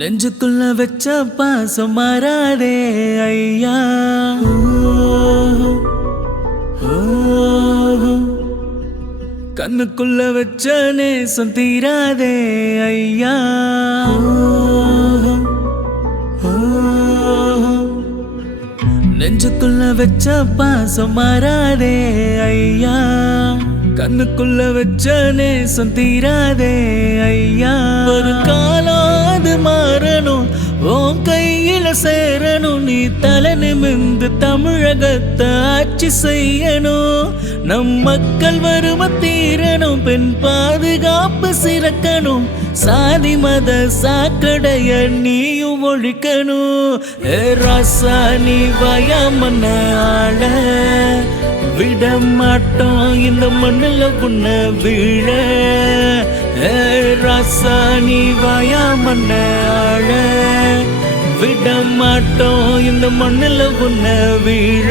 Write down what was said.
நெஞ்சுக்குள்ள வச்ச பாசம் மாறாதே ஐயா. கண்ணுக்குள்ள வச்ச நேசம் தீராதே ஐயா. நெஞ்சுக்குள்ள வச்ச பாசம் மாறாதே ஐயா. கண்ணுக்குள்ள வச்ச நேசம் தீராதே ஐயா. ஒரு காலம் அது மாறணும், உன் கையில சேரணும். நீ தலை நிமிந்து தமிழகத்தை ஆட்சி செய்யணும். நம் மக்கள் வறுமை தீரணும், பெண் பாதுகாப்பு சிறக்கணும். சாதி மத சாக்கடைய நீயும் ஒழிக்கணும். ராசா நீ வயமன ஆள விட மாட்டோம், இந்த மண்ணில் உன்ன வீழ. ராசா நீ வயமன ஆள விட மாட்டோம், இந்த மண்ணில் உன்ன வீழ.